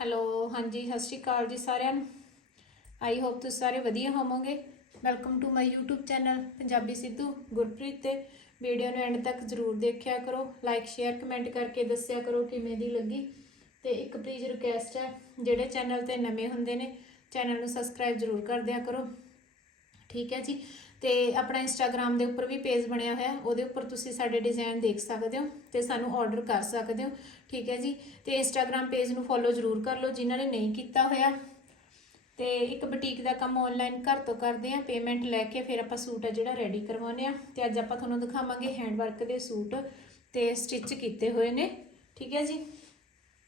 Hello, ਹਾਂਜੀ, ਸਤਿ ਸ਼੍ਰੀ ਅਕਾਲ ਜੀ ਸਾਰਿਆਂ ਨੂੰ। ਆਈ ਹੋਪ ਤੁਸੀਂ ਸਾਰੇ ਵਧੀਆ ਹੋਵੋਗੇ। Welcome to my YouTube channel, Punjabi Sidhu, Gurpreet ਤੇ ਵੀਡੀਓ ਨੂੰ ਐਂਡ ਤੱਕ ਜ਼ਰੂਰ ਦੇਖਿਆ ਕਰੋ। ਲਾਈਕ ਸ਼ੇਅਰ ਕਮੈਂਟ ਕਰਕੇ ਦੱਸਿਆ ਕਰੋ ਕਿਵੇਂ ਦੀ ਲੱਗੀ। ਤੇ ਇੱਕ ਪਲੀਜ਼ ਰਿਕੁਐਸਟ ਹੈ, ਜਿਹੜੇ ਚੈਨਲ ਤੇ ਨਵੇਂ ਹੁੰਦੇ ਨੇ, ਚੈਨਲ ਨੂੰ ਸਬਸਕ੍ਰਾਈਬ ਜ਼ਰੂਰ ਕਰ ਦਿਆ ਕਰੋ। ਠੀਕ ਹੈ ਜੀ। ਤੇ ਆਪਣਾ ਇੰਸਟਾਗ੍ਰam ਦੇ ਉੱਪਰ ਵੀ ਪੇਜ ਬਣਿਆ ਹੋਇਆ ਉਹਦੇ ਉੱਪਰ ਤੁਸੀਂ ਸਾਡੇ ਡਿਜ਼ਾਈਨ ਦੇਖ ਸਕਦੇ ਹੋ ਤੇ ਸਾਨੂੰ ਆਰਡਰ ਕਰ ਸਕਦੇ ਹੋ, ਠੀਕ ਹੈ ਜੀ? ਤੇ ਇੰਸਟਾਗ੍ਰam ਪੇਜ ਨੂੰ ਫੋਲੋ ਜ਼ਰੂਰ ਕਰ ਲਓ, ਜਿਨ੍ਹਾਂ ਨੇ ਨਹੀਂ ਕੀਤਾ ਹੋਇਆ। ਤੇ ਇੱਕ ਬੁਟੀਕ ਦਾ ਕੰਮ ਆਨਲਾਈਨ ਘਰ ਤੋਂ ਕਰਦੇ ਆ ਪੇਮੈਂਟ ਲੈ ਕੇ ਫਿਰ ਆਪਾਂ ਸੂਟ ਆ ਜਿਹੜਾ ਰੈਡੀ ਕਰਵਾਉਂਦੇ ਆ ਤੇ ਅੱਜ ਆਪਾਂ ਤੁਹਾਨੂੰ ਦਿਖਾਵਾਂਗੇ ਹੈਂਡ ਵਰਕ ਦੇ ਸੂਟ ਤੇ ਸਟਿਚ ਕੀਤੇ ਹੋਏ ਨੇ, ਠੀਕ ਹੈ ਜੀ?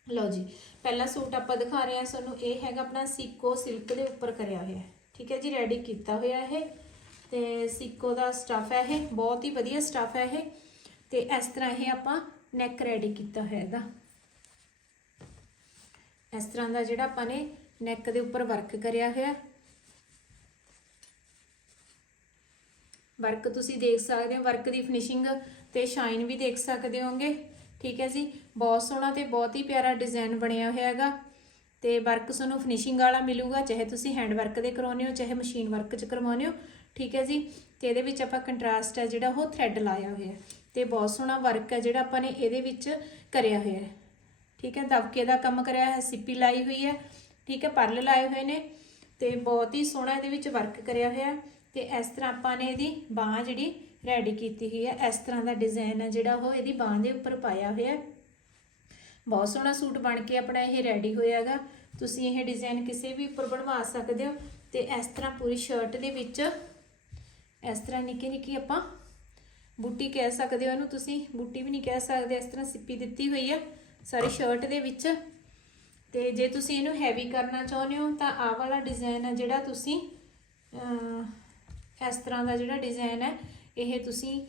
ਲਓ ਜੀ, ਪਹਿਲਾ ਸੂਟ ਆਪਾਂ ਦਿਖਾ ਰਹੇ ਹਾਂ ਤੁਹਾਨੂੰ ਇਹ ਹੈਗਾ ਆਪਣਾ ਸੀਕੋ ਸਿਲਕ ਦੇ ਉੱਪਰ ਕਰਿਆ ਹੋਇਆ ਠੀਕ ਹੈ ਜੀ? ਰੈਡੀ ਕੀਤਾ ਹੋਇਆ ਇਹ। ਤੇ ਸਿੱਕੋ ਦਾ ਸਟਫ ਹੈ ਇਹ, ਬਹੁਤ ਹੀ ਵਧੀਆ ਸਟਫ ਹੈ ਇਹ। ਤੇ ਇਸ ਤਰ੍ਹਾਂ ਇਹ ਆਪਾਂ ਨੈਕ ਰੈਡੀ ਕੀਤਾ ਹੋਇਆ ਇਹਦਾ। ਇਸ ਤਰ੍ਹਾਂ ਦਾ ਜਿਹੜਾ ਆਪਾਂ ਨੇ ਨੈਕ ਦੇ ਉੱਪਰ ਵਰਕ ਕਰਿਆ ਹੋਇਆ। ਵਰਕ ਤੁਸੀਂ ਦੇਖ ਸਕਦੇ ਹੋ ਵਰਕ ਦੀ ਫਿਨਿਸ਼ਿੰਗ ਤੇ ਸ਼ਾਈਨ ਵੀ ਦੇਖ ਸਕਦੇ ਹੋਗੇ ਠੀਕ ਹੈ ਜੀ, ਬਹੁਤ ਸੋਹਣਾ ਤੇ ਬਹੁਤ ਹੀ ਪਿਆਰਾ ਡਿਜ਼ਾਈਨ ਬਣਿਆ ਹੋਇਆ ਹੈਗਾ। ਤੇ ਵਰਕ ਤੁਹਾਨੂੰ ਫਿਨਿਸ਼ਿੰਗ ਵਾਲਾ ਮਿਲੂਗਾ, ਚਾਹੇ ਤੁਸੀਂ ਹੈਂਡ ਵਰਕ ਦੇ ਕਰਾਉਨੇ ਹੋ, ਚਾਹੇ ਮਸ਼ੀਨ ਵਰਕ 'ਚ ਕਰਵਾਉਨੇ ਹੋ। ਠੀਕ ਹੈ ਜੀ? ਤੇ ਇਹਦੇ ਵਿੱਚ ਆਪਾਂ ਕੰਟਰਾਸਟ ਹੈ ਜਿਹੜਾ ਉਹ ਥ੍ਰੈਡ ਲਾਇਆ ਹੋਇਆ ਹੈ। ਤੇ ਬਹੁਤ ਸੋਹਣਾ ਵਰਕ ਹੈ ਜਿਹੜਾ ਆਪਾਂ ਨੇ ਇਹਦੇ ਵਿੱਚ ਕਰਿਆ ਹੋਇਆ ਹੈ। ਠੀਕ ਹੈ? ਦਬਕੇ ਦਾ ਕੰਮ ਕਰਿਆ ਹੈ, ਸਿੱਪੀ ਲਾਈ ਹੋਈ ਹੈ। ਠੀਕ ਹੈ? ਪਰਲ ਲਾਏ ਹੋਏ ਨੇ। ਤੇ ਬਹੁਤ ਹੀ ਸੋਹਣਾ ਇਹਦੇ ਵਿੱਚ ਵਰਕ ਕਰਿਆ ਹੋਇਆ ਹੈ। ਤੇ ਇਸ ਤਰ੍ਹਾਂ ਆਪਾਂ ਨੇ ਇਹਦੀ ਬਾਹ ਜਿਹੜੀ ਰੈਡੀ ਕੀਤੀ ਹੋਈ ਹੈ। ਇਸ ਤਰ੍ਹਾਂ ਦਾ ਡਿਜ਼ਾਈਨ ਹੈ ਜਿਹੜਾ ਉਹ ਇਹਦੀ ਬਾਹ ਦੇ ਉੱਪਰ ਪਾਇਆ ਹੋਇਆ ਬਹੁਤ ਸੋਹਣਾ ਸੂਟ ਬਣ ਕੇ ਆਪਣਾ ਇਹ ਰੈਡੀ ਹੋਇਆਗਾ ਤੁਸੀਂ ਇਹ ਡਿਜ਼ਾਈਨ ਕਿਸੇ ਵੀ ਉੱਪਰ ਬਣਵਾ ਸਕਦੇ ਹੋ। ਤੇ ਇਸ ਤਰ੍ਹਾਂ ਪੂਰੀ ਸ਼ਰਟ ਦੇ ਵਿੱਚ ਇਸ ਤਰ੍ਹਾਂ ਨਿੱਕੀ ਨਿੱਕੀ ਆਪਾਂ ਬੂਟੀ ਕਹਿ ਸਕਦੇ ਹੋ ਇਹਨੂੰ ਤੁਸੀਂ। ਬੂਟੀ ਵੀ ਨਹੀਂ ਕਹਿ ਸਕਦੇ, ਇਸ ਤਰ੍ਹਾਂ ਸਿੱਪੀ ਦਿੱਤੀ ਹੋਈ ਆ ਸਾਰੀ ਸ਼ਰਟ ਦੇ ਵਿੱਚ। ਤੇ ਜੇ ਤੁਸੀਂ ਇਹਨੂੰ ਹੈਵੀ ਕਰਨਾ ਚਾਹੁੰਦੇ ਹੋ, ਤਾਂ ਆਹ ਵਾਲਾ ਡਿਜ਼ਾਈਨ ਹੈ ਜਿਹੜਾ ਤੁਸੀਂ ਇਸ ਤਰ੍ਹਾਂ ਦਾ ਜਿਹੜਾ ਡਿਜ਼ਾਈਨ ਹੈ ਇਹ ਤੁਸੀਂ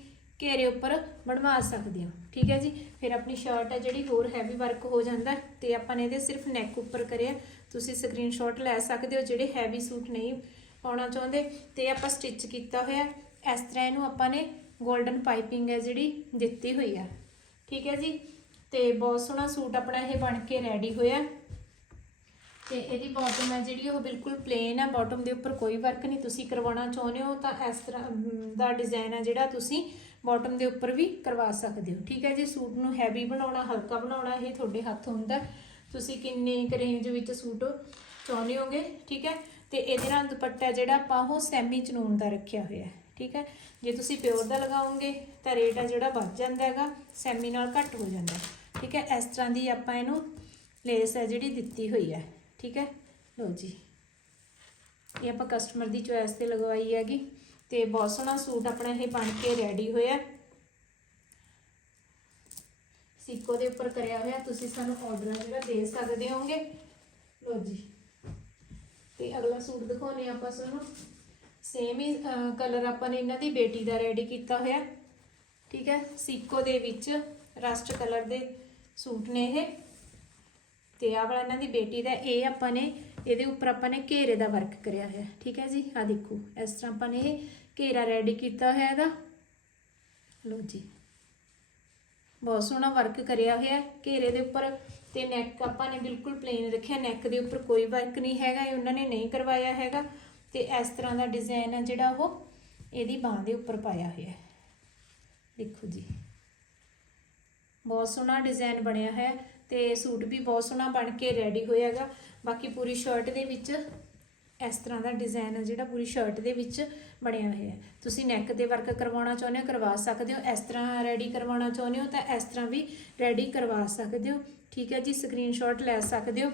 ਘੇਰੇ ਉੱਪਰ ਬਣਵਾ ਸਕਦੇ ਹੋ। ਠੀਕ ਹੈ ਜੀ? ਫਿਰ ਆਪਣੀ ਸ਼ਰਟ ਹੈ ਜਿਹੜੀ ਹੋਰ ਹੈਵੀ ਵਰਕ ਹੋ ਜਾਂਦਾ ਹੈ ਤੇ ਆਪਾਂ ਨੇ ਇਹਦੇ ਸਿਰਫ ਨੈਕ ਉੱਪਰ ਕਰਿਆ। ਤੁਸੀਂ ਸਕਰੀਨਸ਼ਾਟ ਲੈ ਸਕਦੇ ਹੋ ਜਿਹੜੇ ਹੈਵੀ ਸੂਟ ਨਹੀਂ ਪਾਉਣਾ ਚਾਹੁੰਦੇ ਤੇ ਆਪਾਂ ਸਟਿਚ ਕੀਤਾ ਹੋਇਆ ਇਸ ਤਰ੍ਹਾਂ ਇਹਨੂੰ ਆਪਾਂ ਨੇ 골ਡਨ ਪਾਈਪਿੰਗ ਹੈ ਜਿਹੜੀ ਦਿੱਤੀ ਹੋਈ ਆ। ਠੀਕ ਹੈ ਜੀ? ਤੇ ਬਹੁਤ ਸੋਹਣਾ ਸੂਟ ਆਪਣਾ ਇਹ ਬਣ ਕੇ ਰੈਡੀ ਹੋਇਆ। ਤੇ ਇਹਦੀ ਬਾਟਮ ਹੈ ਜਿਹੜੀ, ਉਹ ਬਿਲਕੁਲ ਪਲੇਨ ਹੈ। ਬਾਟਮ ਦੇ ਉੱਪਰ ਕੋਈ ਵਰਕ ਨਹੀਂ। ਤੁਸੀਂ ਕਰਵਾਉਣਾ ਚਾਹੁੰਦੇ ਹੋ ਤਾਂ ਇਸ ਤਰ੍ਹਾਂ ਦਾ ਡਿਜ਼ਾਈਨ ਹੈ ਜਿਹੜਾ ਤੁਸੀਂ ਬਾਟਮ ਦੇ ਉੱਪਰ ਵੀ ਕਰਵਾ ਸਕਦੇ ਹੋ। ਠੀਕ ਹੈ ਜੀ? ਸੂਟ ਨੂੰ ਹੈਵੀ ਬਣਾਉਣਾ, ਹਲਕਾ ਬਣਾਉਣਾ, ਇਹ ਤੁਹਾਡੇ ਹੱਥ ਹੁੰਦਾ। ਤੁਸੀਂ ਕਿੰਨੇ ਕੁ ਰੇਂਜ ਵਿੱਚ ਸੂਟ ਚਾਹੁੰਦੇ ਹੋਗੇ? ਠੀਕ ਹੈ? ਤੇ ਇਹਦੇ ਨਾਲ ਦੁਪੱਟਾ ਜਿਹੜਾ ਆਪਾਂ ਉਹ ਸੈਮੀ ਚਨੂਨ ਦਾ ਰੱਖਿਆ ਹੋਇਆ ਹੈ, ਠੀਕ ਹੈ? ਜੇ ਤੁਸੀਂ ਪਿਓਰ ਦਾ ਲਗਾਓਗੇ ਤਾਂ ਰੇਟ ਆ ਜਿਹੜਾ ਵੱਧ ਜਾਂਦਾ ਹੈਗਾ, ਸੈਮੀ ਨਾਲ ਘੱਟ ਹੋ ਜਾਂਦਾ ਠੀਕ ਹੈ? ਇਸ ਤਰ੍ਹਾਂ ਦੀ ਆਪਾਂ ਇਹਨੂੰ ਲੇਸ ਹੈ ਜਿਹੜੀ ਦਿੱਤੀ ਹੋਈ ਹੈ, ਠੀਕ ਹੈ? ਲਓ ਜੀ। ਇਹ ਆਪਾਂ ਕਸਟਮਰ ਦੀ ਚੋਇਸ ਤੇ ਲਗਵਾਈ ਹੈਗੀ ਤੇ ਬਹੁਤ ਸੋਹਣਾ ਸੂਟ ਆਪਣਾ ਇਹ ਬਣ ਕੇ ਰੈਡੀ ਹੋਇਆ। ਸਿੱਕੋ ਦੇ ਉੱਪਰ ਕਰਿਆ ਹੋਇਆ, ਤੁਸੀਂ ਸਾਨੂੰ ਆਰਡਰ ਜਿਹੜਾ ਦੇ ਸਕਦੇ ਹੋਗੇ ਲੋ ਜੀ। ਤੇ ਅਗਲਾ ਸੂਟ ਦਿਖਾਉਨੇ ਆਪਾਂ ਤੁਹਾਨੂੰ ਸੇਮ ਹੀ ਕਲਰ ਆਪਾਂ ਨੇ ਇਹਨਾਂ ਦੀ ਬੇਟੀ ਦਾ ਰੈਡੀ ਕੀਤਾ ਹੋਇਆ। ਠੀਕ ਹੈ, ਸਿੱਕੋ ਦੇ ਵਿੱਚ ਰਸਟ ਕਲਰ ਦੇ ਸੂਟ ਨੇ ਇਹ। ਤੇ ਆਹ ਵਾਲਾ ਇਹਨਾਂ ਦੀ ਬੇਟੀ ਦਾ, ਇਹ ਆਪਾਂ ਨੇ, ਇਹਦੇ ਉੱਪਰ ਆਪਾਂ ਨੇ ਘੇਰੇ ਦਾ ਵਰਕ ਕਰਿਆ ਹੋਇਆ। ਠੀਕ ਹੈ ਜੀ ਆ ਦੇਖੋ, ਇਸ ਤਰ੍ਹਾਂ ਆਪਾਂ ਨੇ ਇਹ ਘੇਰਾ ਰੈਡੀ ਕੀਤਾ ਹੋਇਆ ਇਹਦਾ। ਲਓ ਜੀ, ਬਹੁਤ ਸੋਹਣਾ ਵਰਕ ਕਰਿਆ ਹੋਇਆ ਘੇਰੇ ਦੇ ਉੱਪਰ ਤੇ ਨੈਕ ਆਪਾਂ ਨੇ ਬਿਲਕੁਲ ਪਲੇਨ ਰੱਖਿਆ। ਨੈਕ ਦੇ ਉੱਪਰ ਕੋਈ ਵਰਕ ਨਹੀਂ ਹੈਗਾ, ਇਹ ਉਹਨਾਂ ਨੇ ਨਹੀਂ ਕਰਵਾਇਆ ਹੈਗਾ। ਤੇ ਇਸ ਤਰ੍ਹਾਂ ਦਾ ਡਿਜ਼ਾਈਨ ਹੈ ਜਿਹੜਾ ਉਹ ਇਹਦੀ ਬਾਹ ਦੇ ਉੱਪਰ ਪਾਇਆ ਹੋਇਆ ਹੈ। ਦੇਖੋ ਜੀ। ਬਹੁਤ ਸੋਹਣਾ ਡਿਜ਼ਾਈਨ ਬਣਿਆ ਹੈ ਤੇ ਸੂਟ ਵੀ ਬਹੁਤ ਸੋਹਣਾ ਬਣ ਕੇ ਰੈਡੀ ਹੋਇਆ ਹੈਗਾ। ਬਾਕੀ ਪੂਰੀ ਸ਼ਰਟ ਦੇ ਵਿੱਚ ਇਸ ਤਰ੍ਹਾਂ ਦਾ ਡਿਜ਼ਾਈਨ ਹੈ ਜਿਹੜਾ ਪੂਰੀ ਸ਼ਰਟ ਦੇ ਵਿੱਚ ਬਣਿਆ ਹੋਇਆ ਹੈ। ਤੁਸੀਂ ਨੈਕ ਤੇ ਵਰਕ ਕਰਵਾਉਣਾ ਚਾਹੁੰਦੇ ਹੋ, ਕਰਵਾ ਸਕਦੇ ਹੋ। ਇਸ ਤਰ੍ਹਾਂ ਰੈਡੀ ਕਰਵਾਉਣਾ ਚਾਹੁੰਦੇ ਹੋ ਤਾਂ ਇਸ ਤਰ੍ਹਾਂ ਵੀ ਰੈਡੀ ਕਰਵਾ ਸਕਦੇ ਹੋ। ਠੀਕ ਹੈ ਜੀ ਸਕਰੀਨਸ਼ਾਟ ਲੈ ਸਕਦੇ ਹੋ।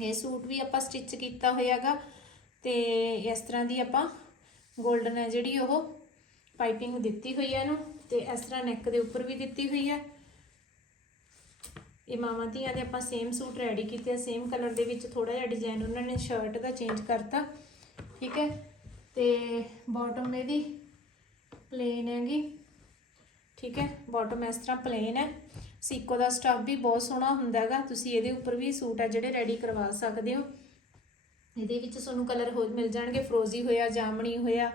ਇਹ ਸੂਟ ਵੀ ਆਪਾਂ ਸਟਿਚ ਕੀਤਾ ਹੋਇਆਗਾ ਤੇ ਇਸ ਤਰ੍ਹਾਂ ਦੀ ਆਪਾਂ 골ਡਨ ਹੈ ਜਿਹੜੀ ਉਹ ਪਾਈਪਿੰਗ ਦਿੱਤੀ ਹੋਈ ਹੈ ਇਹਨੂੰ ਤੇ ਇਸ ਤਰ੍ਹਾਂ ਨੈਕ ਦੇ ਉੱਪਰ ਵੀ ਦਿੱਤੀ ਹੋਈ ਹੈ। ਇਹ ਮਾਵਾਂ ਧੀਆਂ ਦੇ ਆਪਾਂ ਸੇਮ ਸੂਟ ਰੈਡੀ ਕੀਤੇ ਆ ਸੇਮ ਕਲਰ ਦੇ ਵਿੱਚ ਥੋੜਾ ਜਿਹਾ ਡਿਜ਼ਾਈਨ ਉਹਨਾਂ ਨੇ ਸ਼ਰਟ ਦਾ ਚੇਂਜ ਕਰਤਾ, ਠੀਕ ਹੈ? ਤੇ ਬਾਟਮ ਇਹਦੀ ਪਲੇਨ ਹੈਗੀ, ਠੀਕ ਹੈ? ਬਾਟਮ ਇਸ ਤਰ੍ਹਾਂ ਪਲੇਨ ਹੈ। ਸੀਕੋ ਦਾ ਸਟਫ ਵੀ ਬਹੁਤ ਸੋਹਣਾ ਹੁੰਦਾ ਹੈਗਾ, ਤੁਸੀਂ ਇਹਦੇ ਉੱਪਰ ਵੀ ਸੂਟ ਆ ਜਿਹੜੇ ਰੈਡੀ ਕਰਵਾ ਸਕਦੇ ਹੋ। ਇਹਦੇ ਵਿੱਚ ਤੁਹਾਨੂੰ ਕਲਰ ਹੋ ਮਿਲ ਜਾਣਗੇ ਫਰੋਜ਼ੀ ਹੋਇਆ, ਜਾਮਣੀ ਹੋਇਆ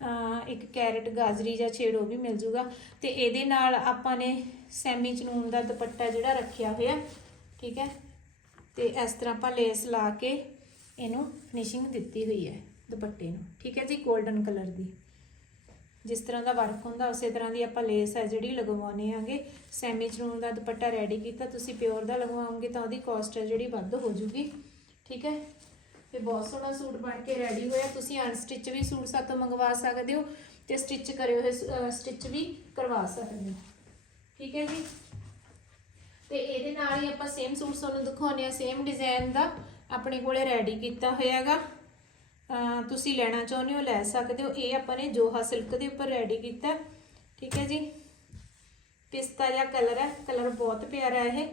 ਇੱਕ ਕੈਰਟ, ਗਾਜਰੀ ਜਾਂ ਛੇੜ ਉਹ ਵੀ ਮਿਲ ਜੂਗਾ। ਤੇ ਇਹਦੇ ਨਾਲ ਆਪਾਂ ਨੇ ਸੈਮੀ ਚਨੂਨ ਦਾ ਦੁਪੱਟਾ ਜਿਹੜਾ ਰੱਖਿਆ ਹੋਇਆ, ਠੀਕ ਹੈ? ਤੇ ਇਸ ਤਰ੍ਹਾਂ ਆਪਾਂ ਲੇਸ ਲਾ ਕੇ ਇਹਨੂੰ ਫਿਨਿਸ਼ਿੰਗ ਦਿੱਤੀ ਹੋਈ ਹੈ ਦੁਪੱਟੇ ਨੂੰ, ਠੀਕ ਹੈ ਜੀ? 골ਡਨ ਕਲਰ ਦੀ। ਜਿਸ ਤਰ੍ਹਾਂ ਦਾ ਵਰਕ ਹੁੰਦਾ, ਉਸੇ ਤਰ੍ਹਾਂ ਦੀ ਆਪਾਂ ਲੇਸ ਹੈ ਜਿਹੜੀ ਲਗਵਾਉਣੇ ਆਂਗੇ। ਸੈਮੀ ਚਨੂਨ ਦਾ ਦੁਪੱਟਾ ਰੈਡੀ ਕੀਤਾ, ਤੁਸੀਂ ਪਿਓਰ ਦਾ ਲਗਵਾਓਗੇ ਤਾਂ ਉਹਦੀ ਕਾਸਟ ਹੈ ਜਿਹੜੀ ਵੱਧ ਹੋ ਜੂਗੀ ਠੀਕ ਹੈ? ਤੇ ਬਹੁਤ ਸੋਹਣਾ ਸੂਟ ਬਣ ਕੇ ਰੈਡੀ ਹੋਇਆ। ਤੁਸੀਂ ਅਨਸਟਿਚ ਵੀ ਸੂਟ ਸਾਤੋਂ ਮੰਗਵਾ ਸਕਦੇ ਹੋ ਤੇ ਸਟਿਚ ਕਰੇ ਹੋਏ ਸਟਿਚ ਵੀ ਕਰਵਾ ਸਕਦੇ ਹੋ। ਠੀਕ ਹੈ ਜੀ? ਤੇ ਇਹਦੇ ਨਾਲ ਹੀ ਆਪਾਂ ਸੇਮ ਸੂਟ ਤੁਹਾਨੂੰ ਦਿਖਾਉਂਦੇ ਆ ਸੇਮ ਡਿਜ਼ਾਈਨ ਦਾ ਆਪਣੇ ਕੋਲੇ ਰੈਡੀ ਕੀਤਾ ਹੋਇਆਗਾ। ਤੁਸੀਂ ਲੈਣਾ ਚਾਹੁੰਦੇ ਹੋ, ਲੈ ਸਕਦੇ ਹੋ। ਇਹ ਆਪਾਂ ਨੇ ਜੋਹਾ ਸਿਲਕ ਦੇ ਉੱਪਰ ਰੈਡੀ ਕੀਤਾ। ਠੀਕ ਹੈ ਜੀ? ਪਿਸਤਾ ਜਿਹਾ ਕਲਰ ਹੈ। ਕਲਰ ਬਹੁਤ ਪਿਆਰਾ ਹੈ ਇਹ।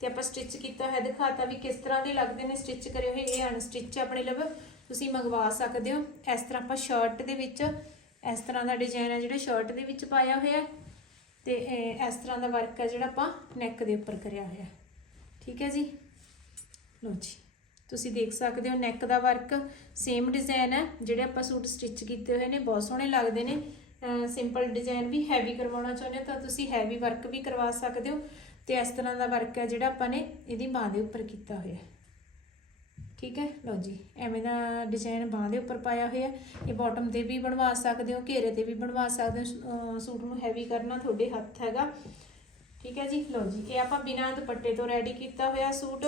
ਤੇ ਆਪਾਂ ਸਟਿਚ ਕੀਤਾ ਹੋਇਆ ਦਿਖਾਤਾ ਵੀ ਕਿਸ ਤਰ੍ਹਾਂ ਦੇ ਲੱਗਦੇ ਨੇ ਸਟਿਚ ਕਰੇ ਹੋਏ, ਇਹ ਅਨਸਟਿਚ ਆਪਣੇ ਲਵ, ਤੁਸੀਂ ਮੰਗਵਾ ਸਕਦੇ ਹੋ। ਇਸ ਤਰ੍ਹਾਂ ਆਪਾਂ ਸ਼ਰਟ ਦੇ ਵਿੱਚ, ਇਸ ਤਰ੍ਹਾਂ ਦਾ ਡਿਜ਼ਾਈਨ ਹੈ ਜਿਹੜਾ ਸ਼ਰਟ ਦੇ ਵਿੱਚ ਪਾਇਆ ਹੋਇਆ ਹੈ ਤੇ ਇਸ ਤਰ੍ਹਾਂ ਦਾ ਵਰਕ ਹੈ ਜਿਹੜਾ ਆਪਾਂ ਨੈਕ ਦੇ ਉੱਪਰ ਕਰਿਆ ਹੋਇਆ। ਠੀਕ ਹੈ ਜੀ? ਲੋ ਜੀ, ਤੁਸੀਂ ਦੇਖ ਸਕਦੇ ਹੋ ਨੈਕ ਦਾ ਵਰਕ ਸੇਮ ਡਿਜ਼ਾਈਨ ਹੈ ਜਿਹੜੇ ਆਪਾਂ ਸੂਟ ਸਟਿਚ ਕੀਤੇ ਹੋਏ ਨੇ, ਬਹੁਤ ਸੋਹਣੇ ਲੱਗਦੇ ਨੇ। ਸਿੰਪਲ ਡਿਜ਼ਾਈਨ ਵੀ ਹੈਵੀ ਕਰਵਾਉਣਾ ਚਾਹੁੰਦੇ ਹੋ ਤਾਂ ਤੁਸੀਂ ਹੈਵੀ ਵਰਕ ਵੀ ਕਰਵਾ ਸਕਦੇ ਹੋ। ਤੇ ਇਸ ਤਰ੍ਹਾਂ ਦਾ ਵਰਕ ਹੈ ਜਿਹੜਾ ਆਪਾਂ ਨੇ ਇਹਦੀ ਬਾਹ ਦੇ ਉੱਪਰ ਕੀਤਾ ਹੋਇਆ ਠੀਕ ਹੈ? ਲਓ ਜੀ, ਐਵੇਂ ਦਾ ਡਿਜ਼ਾਈਨ ਬਾਹ ਦੇ ਉੱਪਰ ਪਾਇਆ ਹੋਇਆ ਇਹ ਬਾਟਮ ਤੇ ਵੀ ਬਣਵਾ ਸਕਦੇ ਹੋ, ਘੇਰੇ ਤੇ ਵੀ ਬਣਵਾ ਸਕਦੇ ਹੋ। ਸੂਟ ਨੂੰ ਹੈਵੀ ਕਰਨਾ ਤੁਹਾਡੇ ਹੱਥ ਹੈਗਾ। ਠੀਕ ਹੈ ਜੀ? ਲਓ ਜੀ, ਇਹ ਆਪਾਂ ਬਿਨਾਂ ਦੁਪੱਟੇ ਤੋਂ ਰੈਡੀ ਕੀਤਾ ਹੋਇਆ ਸੂਟ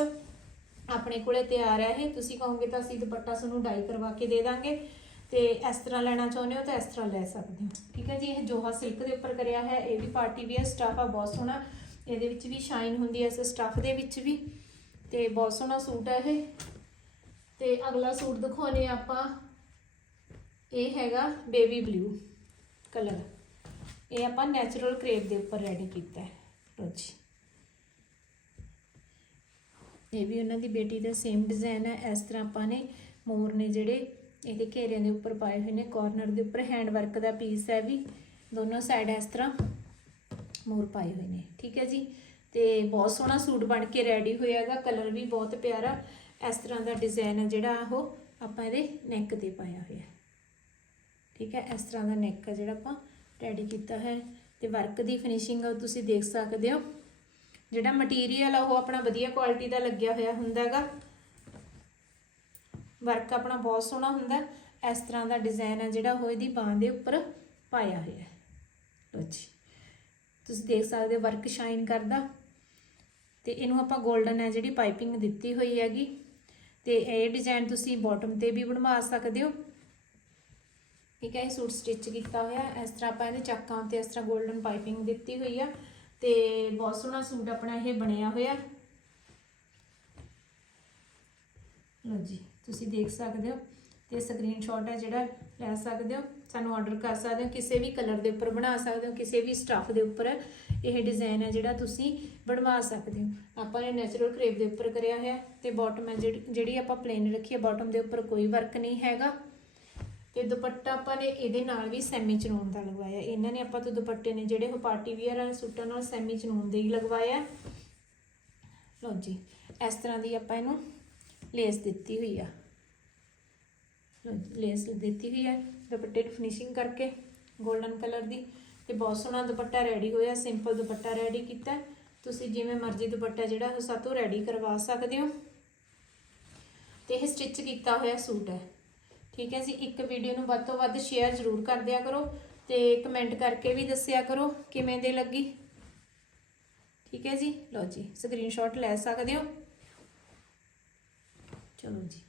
ਆਪਣੇ ਕੋਲੇ ਤਿਆਰ ਹੈ ਇਹ। ਤੁਸੀਂ ਕਹੋਗੇ ਤਾਂ ਅਸੀਂ ਦੁਪੱਟਾ ਤੁਹਾਨੂੰ ਡਾਈ ਕਰਵਾ ਕੇ ਦੇ ਦਾਂਗੇ। ਤੇ ਇਸ ਤਰ੍ਹਾਂ ਲੈਣਾ ਚਾਹੁੰਦੇ ਹੋ ਤਾਂ ਇਸ ਤਰ੍ਹਾਂ ਲੈ ਸਕਦੇ ਹੋ। ਠੀਕ ਹੈ ਜੀ? ਇਹ ਜੋਹਾ ਸਿਲਕ ਦੇ ਉੱਪਰ ਕਰਿਆ ਹੈ ਇਹ ਵੀ ਪਾਰਟੀ ਵੀਅਰ ਸਟਾਫ ਆ ਬਹੁਤ ਸੋਹਣਾ ਇਹਦੇ ਵਿੱਚ ਵੀ ਸ਼ਾਈਨ ਹੁੰਦੀ ਹੈ ਇਸ ਸਟਾਫ ਦੇ ਵਿੱਚ ਵੀ। ਤੇ ਬਹੁਤ ਸੋਹਣਾ ਸੂਟ ਹੈ ਇਹ। ਤੇ ਅਗਲਾ ਸੂਟ ਦਿਖਾਉਨੇ ਆਪਾਂ। ਇਹ ਹੈਗਾ ਬੇਬੀ ਬਲੂ ਕਲਰ ਇਹ ਆਪਾਂ ਨੈਚੁਰਲ ਕ੍ਰੇਪ ਦੇ ਉੱਪਰ ਰੈਡੀ ਕੀਤਾ ਹੈ। ਲਓ ਜੀ। ਇਹ ਵੀ ਉਹਨਾਂ ਦੀ ਬੇਟੀ ਦਾ ਸੇਮ ਡਿਜ਼ਾਈਨ ਹੈ। ਇਸ ਤਰ੍ਹਾਂ ਆਪਾਂ ਨੇ ਮੋਰ ਨੇ ਜਿਹੜੇ ਇਹਦੇ ਘੇਰਿਆਂ ਦੇ ਉੱਪਰ ਪਾਏ ਹੋਏ ਨੇ। ਕਾਰਨਰ ਦੇ ਉੱਪਰ ਹੈਂਡ ਵਰਕ ਦਾ ਪੀਸ ਹੈ ਵੀ। ਦੋਨੋਂ ਸਾਈਡ ਇਸ ਤਰ੍ਹਾਂ ਮੋਰ ਪਾਏ ਹੋਏ ਨੇ। ਠੀਕ ਹੈ ਜੀ? ਤੇ ਬਹੁਤ ਸੋਹਣਾ ਸੂਟ ਬਣ ਕੇ ਰੈਡੀ ਹੋਇਆ ਹੋਇਆਗਾ। ਕਲਰ ਵੀ ਬਹੁਤ ਪਿਆਰਾ। ਇਸ ਤਰ੍ਹਾਂ ਦਾ ਡਿਜ਼ਾਈਨ ਹੈ ਜਿਹੜਾ ਉਹ ਆਪਾਂ ਇਹਦੇ ਨੈਕ ਤੇ ਪਾਇਆ ਹੋਇਆ। ਠੀਕ ਹੈ? ਇਸ ਤਰ੍ਹਾਂ ਦਾ ਨੈਕ ਹੈ ਜਿਹੜਾ ਆਪਾਂ ਰੈਡੀ ਕੀਤਾ ਹੈ। ਤੇ ਵਰਕ ਦੀ ਫਿਨਿਸ਼ਿੰਗ ਆ ਤੁਸੀਂ ਦੇਖ ਸਕਦੇ ਹੋ। ਜਿਹੜਾ ਮਟੀਰੀਅਲ ਆ ਉਹ ਆਪਣਾ ਵਧੀਆ ਕੁਆਲਿਟੀ ਦਾ ਲੱਗਿਆ ਹੋਇਆ ਹੁੰਦਾ ਹੈਗਾ ਵਰਕ ਆਪਣਾ ਬਹੁਤ ਸੋਹਣਾ ਹੁੰਦਾ। ਇਸ ਤਰ੍ਹਾਂ ਦਾ ਡਿਜ਼ਾਈਨ ਆ ਜਿਹੜਾ ਉਹ ਇਹਦੀ ਬਾਹ ਦੇ ਉੱਪਰ ਪਾਇਆ ਹੋਇਆ। ਹੈ ਤੁਸੀਂ ਦੇਖ ਸਕਦੇ ਹੋ ਵਰਕ ਸ਼ਾਈਨ ਕਰਦਾ। ਤੇ ਇਹਨੂੰ ਆਪਾਂ 골ਡਨ ਹੈ ਜਿਹੜੀ ਪਾਈਪਿੰਗ ਦਿੱਤੀ ਹੋਈ ਹੈਗੀ। ਤੇ ਇਹ ਡਿਜ਼ਾਈਨ ਤੁਸੀਂ ਬਾਟਮ ਤੇ ਵੀ ਬਣਵਾ ਸਕਦੇ ਹੋ। ਠੀਕ ਹੈ, ਇਹ ਸੂਟ ਸਟਿਚ ਕੀਤਾ ਹੋਇਆ। ਇਸ ਤਰ੍ਹਾਂ ਆਪਾਂ ਇਹਦੇ ਚੱਕਾਂ 'ਤੇ ਇਸ ਤਰ੍ਹਾਂ 골ਡਨ ਪਾਈਪਿੰਗ ਦਿੱਤੀ ਹੋਈ ਆ। ਤੇ ਬਹੁਤ ਸੋਹਣਾ ਸੂਟ ਆਪਣਾ ਇਹ ਬਣਿਆ ਹੋਇਆ। ਲਓ ਜੀ, ਤੁਸੀਂ ਦੇਖ ਸਕਦੇ ਹੋ। ਤੇ ਸਕਰੀਨਸ਼ਾਟ ਹੈ ਜਿਹੜਾ ਲੈ ਸਕਦੇ ਹੋ, ਸਾਨੂੰ ਆਰਡਰ ਕਰ ਸਕਦੇ ਹੋ, ਕਿਸੇ ਵੀ ਕਲਰ ਦੇ ਉੱਪਰ ਬਣਾ ਸਕਦੇ ਹੋ, ਕਿਸੇ ਵੀ ਸਟੱਫ ਦੇ ਉੱਪਰ ਇਹ ਡਿਜ਼ਾਈਨ ਹੈ ਜਿਹੜਾ ਤੁਸੀਂ ਬਣਵਾ ਸਕਦੇ ਹੋ। ਆਪਾਂ ਨੇ ਨੈਚੁਰਲ ਕਰੇਪ ਦੇ ਉੱਪਰ ਕਰਿਆ ਹੋਇਆ ਤੇ ਬਾਟਮ ਹੈ ਜਿਹੜੀ ਜਿਹੜੀ ਆਪਾਂ ਪਲੇਨ ਰੱਖੀ ਹੈ ਬਾਟਮ ਦੇ ਉੱਪਰ ਕੋਈ ਵਰਕ ਨਹੀਂ ਹੈਗਾ। ਤੇ ਦੁਪੱਟਾ ਆਪਾਂ ਨੇ ਇਹਦੇ ਨਾਲ ਵੀ ਸੈਮੀ ਚਨੂਨ ਦਾ ਲਗਵਾਇਆ। ਇਹਨਾਂ ਨੇ ਆਪਾਂ ਤੋਂ ਦੁਪੱਟੇ ਨੇ ਜਿਹੜੇ ਉਹ ਪਾਰਟੀ ਵੀਅਰ ਵਾਲੇ ਸੂਟਾਂ ਨਾਲ ਸੈਮੀ ਚਨੂਨ ਦੇ ਹੀ ਲਗਵਾਇਆ ਲਓ ਜੀ, ਇਸ ਤਰ੍ਹਾਂ ਦੀ ਆਪਾਂ ਇਹਨੂੰ ਲੇਸ ਦਿੱਤੀ ਹੋਈ ਆ। ਲੇਸ ਦਿੱਤੀ ਹੋਈ ਹੈ ਦੁਪੱਟੇ ਦੀ ਫਿਨਿਸ਼ਿੰਗ ਕਰਕੇ 골ਡਨ ਕਲਰ ਦੀ ਤੇ ਬਹੁਤ ਸੋਹਣਾ ਦੁਪੱਟਾ ਰੈਡੀ ਹੋਇਆ ਸਿੰਪਲ ਦੁਪੱਟਾ ਰੈਡੀ ਕੀਤਾ। ਤੁਸੀਂ ਜਿਵੇਂ ਮਰਜ਼ੀ ਦੁਪੱਟਾ ਜਿਹੜਾ ਉਹ ਸਾਤੋਂ ਰੈਡੀ ਕਰਵਾ ਸਕਦੇ ਹੋ। ਤੇ ਇਹ ਸਟਿਚ ਕੀਤਾ ਹੋਇਆ ਸੂਟ ਹੈ। ਠੀਕ ਹੈ ਜੀ, ਇੱਕ ਵੀਡੀਓ ਨੂੰ ਵੱਧ ਤੋਂ ਵੱਧ ਸ਼ੇਅਰ ਜ਼ਰੂਰ ਕਰ ਦਿਆ ਕਰੋ ਤੇ ਕਮੈਂਟ ਕਰਕੇ ਵੀ ਦੱਸਿਆ ਕਰੋ ਕਿਵੇਂ ਦੇ ਲੱਗੀ। ਠੀਕ ਹੈ ਜੀ, ਲਓ ਜੀ ਸਕਰੀਨਸ਼ਾਟ ਲੈ ਸਕਦੇ ਹੋ। ਚਲੋ ਜੀ।